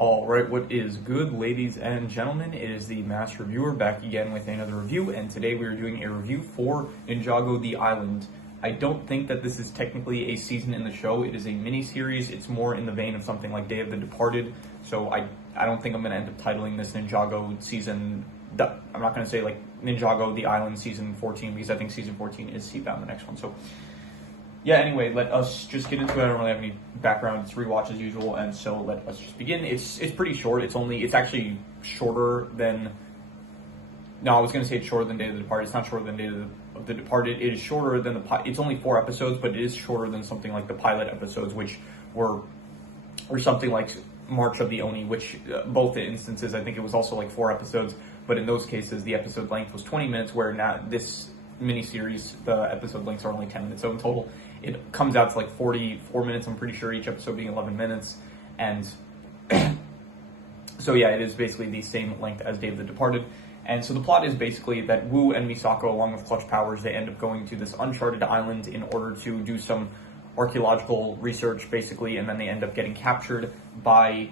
All right, what is good, ladies and gentlemen? It is the Master Reviewer back again with another review, and today we are doing a review for Ninjago the Island. I don't think that this is technically a season in the show. It is a mini-series. It's more in the vein of something like Day of the Departed, so I don't think I'm going to end up titling this Ninjago season. I'm not going to say like Ninjago the Island season 14 because I think season 14 is Seabound, the next one. So yeah, anyway, let us just get into it. I don't really have any background. It's rewatch as usual, and so let us just begin. It's pretty short. It's actually shorter than... No, I was going to say it's shorter than Day of the Departed. It's not shorter than Day of the Departed. It is shorter than it's only 4 episodes, but it is shorter than something like the pilot episodes, which were something like March of the Oni, which both instances, I think it was also like 4 episodes, but in those cases, the episode length was 20 minutes, where now this miniseries, the episode lengths are only 10 minutes. So in total, it comes out to like 44 minutes, I'm pretty sure, each episode being 11 minutes. And so yeah, it is basically the same length as Day of the Departed. And so the plot is basically that Wu and Misako, along with Clutch Powers, they end up going to this uncharted island in order to do some archaeological research, basically, and then they end up getting captured by...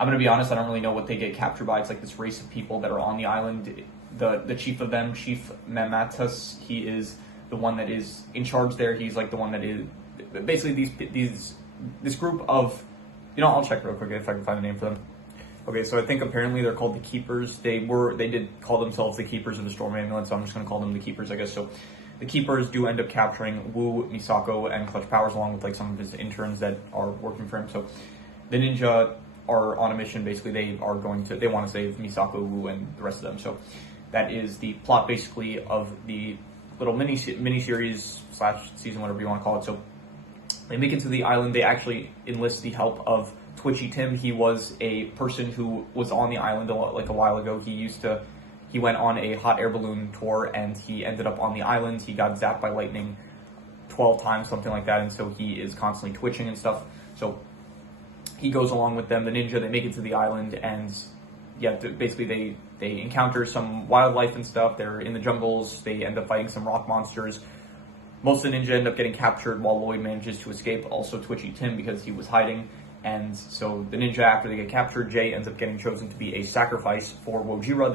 I'm going to be honest, I don't really know what they get captured by. It's like this race of people that are on the island. The chief of them, Chief Mamatus, he is the one that is in charge there. He's like the one that is... Basically, this group of... I'll check real quick if I can find a name for them. Okay, so I think apparently they're called the Keepers. They did call themselves the Keepers of the Storm Amulet, so I'm just going to call them the Keepers, I guess. So the Keepers do end up capturing Wu, Misako, and Clutch Powers, along with like some of his interns that are working for him. So the ninja are on a mission. Basically, they want to save Misako, Wu, and the rest of them. So that is the plot, basically, of the little mini-series / season, whatever you want to call it. So they make it to the island. They actually enlist the help of Twitchy Tim. He was a person who was on the island a while ago. He went on a hot air balloon tour, and he ended up on the island. He got zapped by lightning 12 times, something like that, and so he is constantly twitching and stuff. So he goes along with them. The ninja, they make it to the island, and yeah, basically they encounter some wildlife and stuff. They're in the jungles. They end up fighting some rock monsters. Most of the ninja end up getting captured while Lloyd manages to escape, also Twitchy Tim, because he was hiding. And so the ninja, after they get captured, Jay ends up getting chosen to be a sacrifice for Wojira.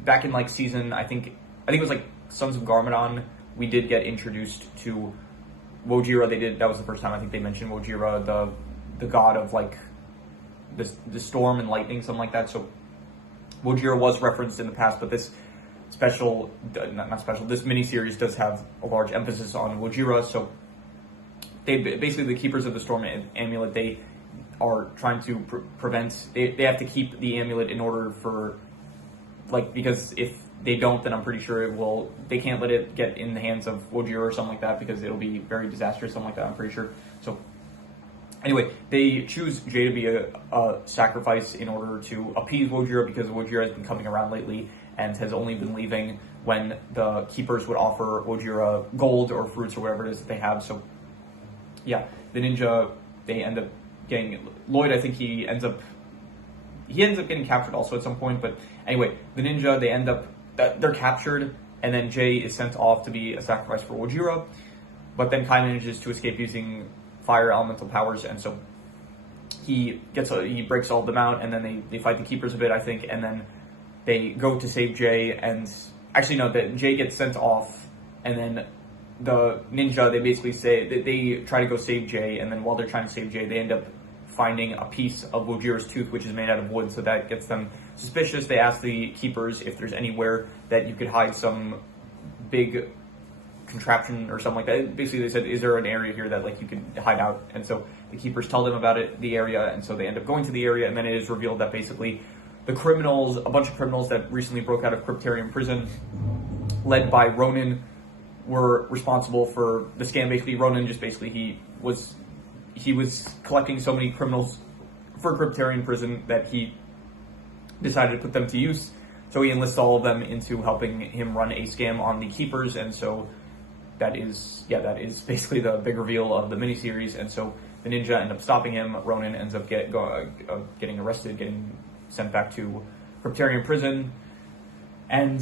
Back in like season, I think it was like Sons of Garmadon, we did get introduced to Wojira. That was the first time I think they mentioned Wojira, the god of like the storm and lightning, something like that. So Wojira was referenced in the past, but this this miniseries does have a large emphasis on Wojira. So they basically, the Keepers of the Storm Amulet, they are trying to prevent... They have to keep the amulet in order for... because if they don't, then I'm pretty sure they can't let it get in the hands of Wojira or something like that, because it'll be very disastrous, something like that, I'm pretty sure. So anyway, they choose Jay to be a sacrifice in order to appease Wojira, because Wojira has been coming around lately and has only been leaving when the Keepers would offer Wojira gold or fruits or whatever it is that they have. So yeah, the ninja, they end up getting... Lloyd, I think he ends up getting captured also at some point, but anyway, the ninja, they're captured, and then Jay is sent off to be a sacrifice for Wojira, but then Kai manages to escape using fire elemental powers, and so he breaks all of them out, and then they fight the Keepers a bit, I think, and then they go to save Jay, and... Actually, no, that Jay gets sent off, and then the ninja, they basically say that they try to go save Jay, and then while they're trying to save Jay, they end up finding a piece of Wojira's tooth, which is made out of wood, so that gets them suspicious. They ask the Keepers if there's anywhere that you could hide some big contraption or something like that. Basically, they said, is there an area here that you could hide out? And so the Keepers tell them about it, the area, and so they end up going to the area, and then it is revealed that basically a bunch of criminals that recently broke out of Cryptarium prison, led by Ronin, were responsible for the scam. Basically, Ronin he was collecting so many criminals for Cryptarian prison that he decided to put them to use. So he enlists all of them into helping him run a scam on the Keepers, and so that is basically the big reveal of the miniseries. And so the ninja end up stopping him. Ronin ends up getting arrested, getting sent back to Cryptarian prison, and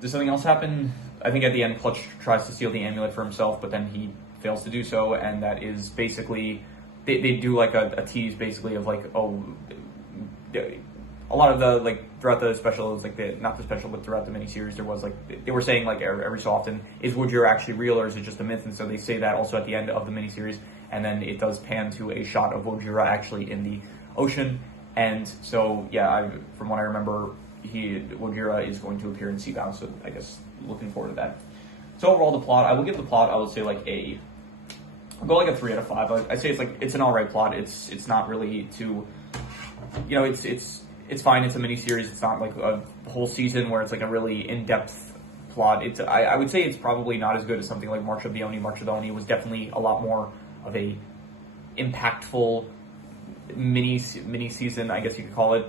does something else happen? I think at the end, Clutch tries to steal the amulet for himself, but then he fails to do so, and that is basically they do like a tease basically of like, oh, a lot of the, like, throughout the specials, like not the special, but throughout the miniseries, there was like, they were saying like every so often, is Wojira actually real or is it just a myth? And so they say that also at the end of the miniseries, and then it does pan to a shot of Wojira actually in the ocean. And so yeah, from what I remember, Wojira is going to appear in Seabound, so I guess looking forward to that. So overall, the plot, I will give the plot, I would say like I'll go like a 3 out of 5. I say it's an alright plot. It's not really too, you know, it's fine. It's a miniseries. It's not like a whole season where it's like a really in-depth plot. I would say it's probably not as good as something like March of the Oni. March of the Oni was definitely a lot more of a impactful mini season, I guess you could call it,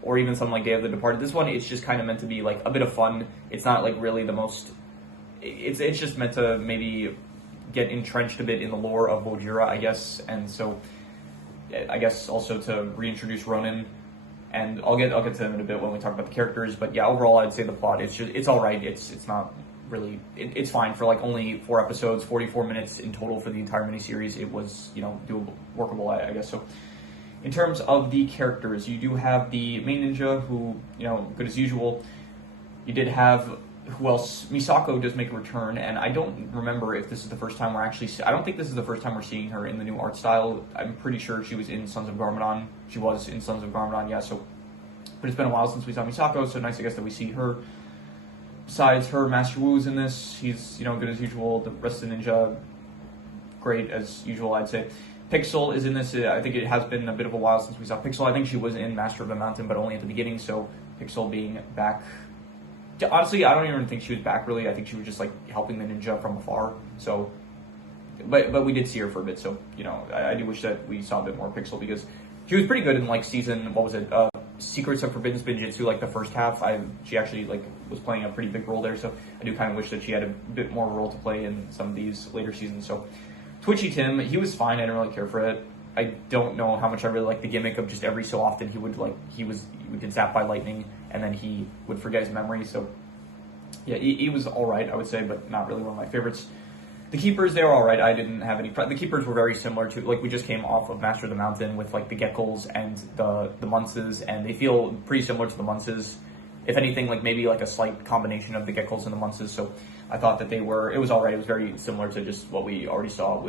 or even something like Day of the Departed. This one, it's just kind of meant to be like a bit of fun. It's not like really the most. It's just meant to maybe get entrenched a bit in the lore of Wojira, I guess, and so I guess also to reintroduce Ronin. And I'll get to them in a bit when we talk about the characters. But yeah, overall, I'd say the plot, it's all right. It's not really, it's fine for like only 4 episodes, 44 minutes in total for the entire miniseries. It was, you know, doable, workable, I guess. So in terms of the characters, you do have the main ninja who, you know, good as usual. You did have, who else? Misako does make a return, and I don't remember if this is the first time I don't think this is the first time we're seeing her in the new art style. I'm pretty sure she was in Sons of Garmadon. She was in Sons of Garmadon, yeah, so. But it's been a while since we saw Misako, so nice, I guess, that we see her. Besides her, Master Wu's in this. He's, you know, good as usual. The rest of the ninja, great as usual, I'd say. Pixel is in this. I think it has been a bit of a while since we saw Pixel. I think she was in Master of the Mountain, but only at the beginning, so Pixel being back. Honestly, I don't even think she was back, really. I think she was just, like, helping the ninja from afar, so. But we did see her for a bit, so, you know, I do wish that we saw a bit more Pixel, because she was pretty good in, like, season, what was it, Secrets of Forbidden Spinjitzu, like, the first half. She actually, like, was playing a pretty big role there, so I do kind of wish that she had a bit more role to play in some of these later seasons, so. Twitchy Tim, he was fine, I didn't really care for it. I don't know how much I really like the gimmick of just every so often he would, like, he would get zapped by lightning, and then he would forget his memory, so. Yeah, he was alright, I would say, but not really one of my favorites. The Keepers, they were alright. I didn't have any... The Keepers were very similar to... Like, we just came off of Master of the Mountain with, like, the Geckles and the Munces, and they feel pretty similar to the Munces. If anything, like, maybe, like, a slight combination of the Geckles and the Munces, so I thought that they were... It was alright. It was very similar to just what we already saw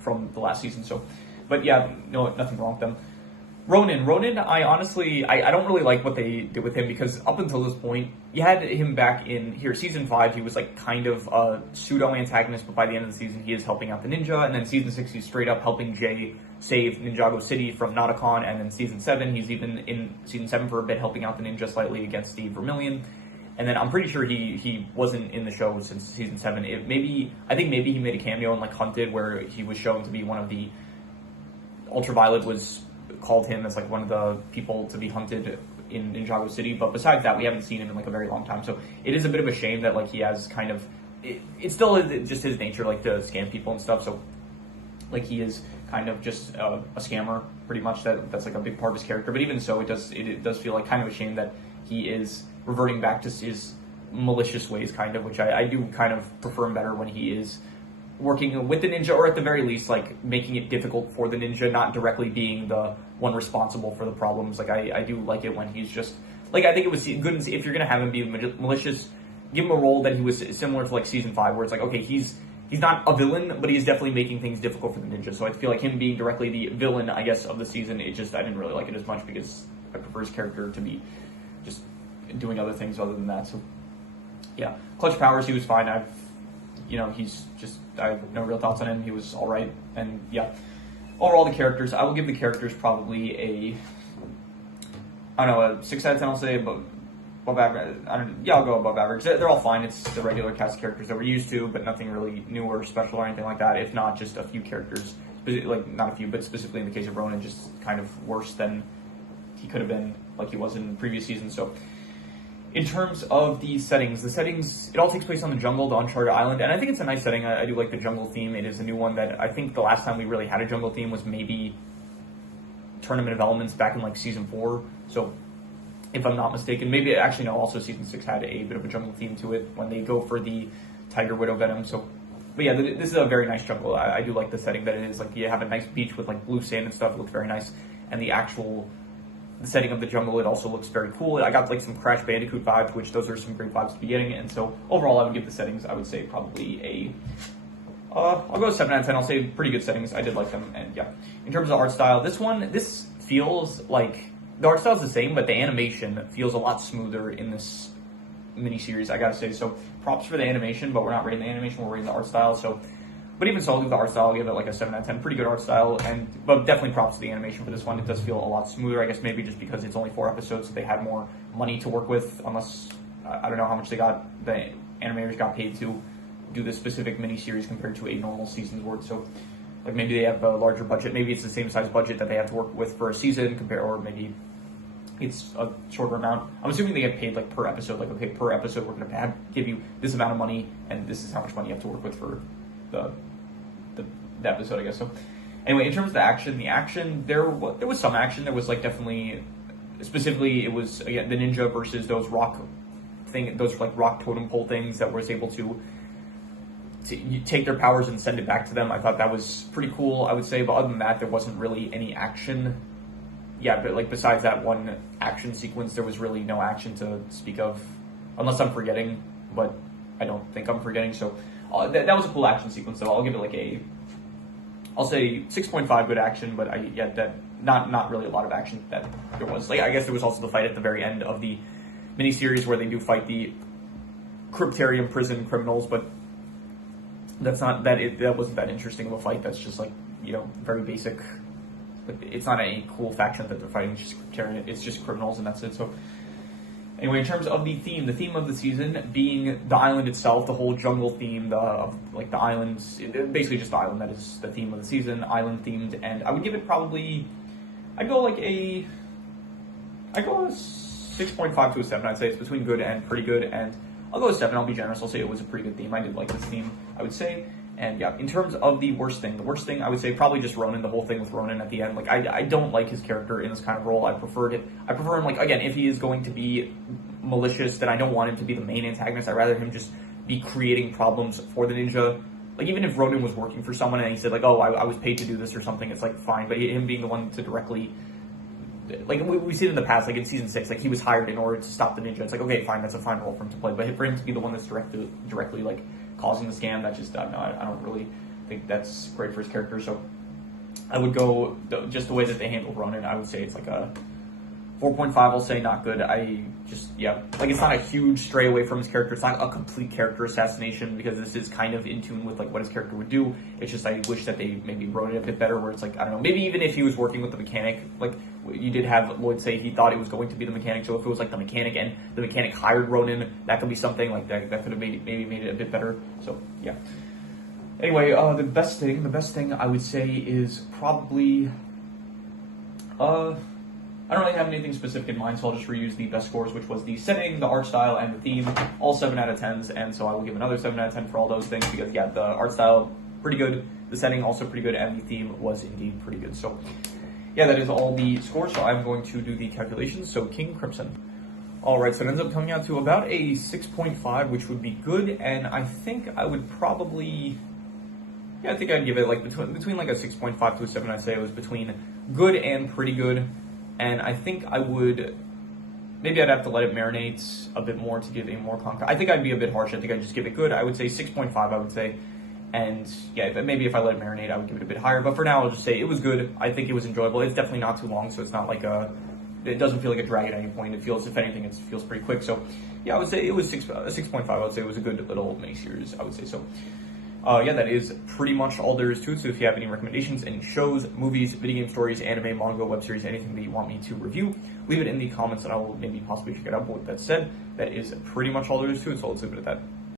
from the last season, so... But, yeah, no, nothing wrong with them. Ronin, I honestly, I don't really like what they did with him, because up until this point, you had him back in here, season 5, he was like kind of a pseudo-antagonist, but by the end of the season, he is helping out the ninja, and then season 6, he's straight up helping Jay save Ninjago City from Nauticon, and then season 7, he's even in season 7 for a bit helping out the ninja slightly against Steve Vermillion, and then I'm pretty sure he wasn't in the show since season 7. I think maybe he made a cameo in like Hunted, where he was shown to be one of the, Ultraviolet was called him as like one of the people to be hunted in Ninjago City, but besides that, we haven't seen him in like a very long time, so it is a bit of a shame that like he has kind of, it still is just his nature, like, to scam people and stuff, so like he is kind of just a scammer, pretty much. That's like a big part of his character, but even so, it does feel like kind of a shame that he is reverting back to his malicious ways, kind of, which I do kind of prefer him better when he is working with the ninja, or at the very least, like, making it difficult for the ninja, not directly being the one responsible for the problems. Like, I do like it when he's just, like, I think it was good, if you're going to have him be malicious, give him a role that he was similar to, like, season 5, where it's like, okay, he's not a villain, but he's definitely making things difficult for the ninja, so I feel like him being directly the villain, I guess, of the season, I didn't really like it as much, because I prefer his character to be just doing other things other than that, so, yeah. Clutch Powers, he was fine. I have no real thoughts on him. He was alright, and yeah. Overall, the characters, I will give the characters probably a 6 out of 10, I'll say, but above average. I'll go above average. They're all fine. It's the regular cast of characters that we're used to, but nothing really new or special or anything like that, if not just a few characters, like, not a few, but specifically in the case of Ronin, just kind of worse than he could have been, like he was in previous seasons, so. In terms of the settings, it all takes place on the jungle, the Uncharted Island, and I think it's a nice setting. I do like the jungle theme. It is a new one that I think the last time we really had a jungle theme was maybe Tournament of Elements back in, like, season 4, so if I'm not mistaken. Maybe, actually, no, also season 6 had a bit of a jungle theme to it when they go for the Tiger Widow Venom, so But yeah, this is a very nice jungle. I do like the setting that it is. Like, you have a nice beach with like blue sand and stuff. It looks very nice, and the setting of the jungle, it also looks very cool. I got like some Crash Bandicoot vibes, which those are some great vibes to be getting. And so overall, I would give the settings, I would say probably I'll go 7 out of 10. I'll say pretty good settings. I did like them, and yeah. In terms of art style, this feels like the art style is the same, but the animation feels a lot smoother in this miniseries, I gotta say. So props for the animation, but we're not rating the animation, we're rating the art style. So, but even so, I'll do the art style. I'll give it like a 7 out of 10. Pretty good art style, but definitely props to the animation for this one. It does feel a lot smoother, I guess maybe just because it's only 4 episodes, so they had more money to work with, unless, I don't know how much the animators got paid to do this specific miniseries compared to a normal season's worth. So, like, maybe they have a larger budget, maybe it's the same size budget that they have to work with for a season, or maybe it's a shorter amount. I'm assuming they get paid like per episode, like, okay, per episode we're going to give you this amount of money, and this is how much money you have to work with for the episode, I guess. So anyway, in terms of the action, there was some action. There was like definitely, specifically, it was again the ninja versus those rock totem pole things that was able to take their powers and send it back to them. I thought that was pretty cool, I would say, but other than that, there wasn't really any action. Yeah, but like besides that one action sequence, there was really no action to speak of, unless I'm forgetting, but I don't think I'm forgetting. So that was a cool action sequence, so I'll give it like I'll say 6.5 good action, but not really a lot of action that there was. Like, I guess there was also the fight at the very end of the miniseries where they do fight the Cryptarium prison criminals, but that wasn't that interesting of a fight. That's just like, very basic. It's not a cool faction that they're fighting. It's just Cryptarium. It's just criminals, and that's it. So anyway, in terms of the theme of the season being the island itself, the whole jungle theme, the islands, basically just the island. That is the theme of the season, island themed. And I would give it probably, I'd go a 6.5 to a 7. I'd say it's between good and pretty good, and I'll go a 7. I'll be generous. I'll say it was a pretty good theme. I did like this theme, I would say. And yeah, in terms of the worst thing, I would say probably just Ronan, the whole thing with Ronan at the end. Like, I don't like his character in this kind of role. I prefer him, like, again, if he is going to be malicious, then I don't want him to be the main antagonist. I'd rather him just be creating problems for the ninja. Like, even if Ronan was working for someone and he said, like, oh, I was paid to do this or something, it's like, fine. But him being the one to directly, like, we've seen in the past, like in season 6, like, he was hired in order to stop the ninja. It's like, okay, fine, that's a fine role for him to play. But for him to be the one that's directly like, causing the scam, that just, no, I don't really think that's great for his character. So I would go, just the way that they handled Ronan, I would say it's like a 4.5. I'll say not good. Like, it's not a huge stray away from his character. It's not a complete character assassination, because this is kind of in tune with like what his character would do. It's just, I wish that they maybe wrote it a bit better, where it's like, I don't know, maybe even if he was working with the mechanic, like you did have Lloyd say he thought it was going to be the mechanic. So if it was like the mechanic and the mechanic hired Ronan, that could be something like that could have maybe made it a bit better. So yeah. Anyway, the best thing I would say is probably I don't really have anything specific in mind, so I'll just reuse the best scores, which was the setting, the art style, and the theme, all 7 out of 10s, and so I will give another 7 out of 10 for all those things, because yeah, the art style, pretty good, the setting also pretty good, and the theme was indeed pretty good. So yeah, that is all the scores, so I'm going to do the calculations. So King Crimson. Alright, so it ends up coming out to about a 6.5, which would be good, and I think I would probably, yeah, I think I'd give it like between like a 6.5 to a 7. I'd say it was between good and pretty good. And I think maybe I'd have to let it marinate a bit more to give a more concrete. I think I'd be a bit harsh. I think I'd just give it good. I would say 6.5, I would say. And yeah, maybe if I let it marinate, I would give it a bit higher. But for now, I'll just say it was good. I think it was enjoyable. It's definitely not too long, so it's not like it doesn't feel like a drag at any point. It feels, if anything, it feels pretty quick. So yeah, I would say it was 6.5. I would say it was a good little miniseries, I would say so. Yeah, that is pretty much all there is to it. So if you have any recommendations, any shows, movies, video game stories, anime, manga, web series, anything that you want me to review, leave it in the comments and I will maybe possibly check it out. But with that said, that is pretty much all there is to it. So let's leave it at that.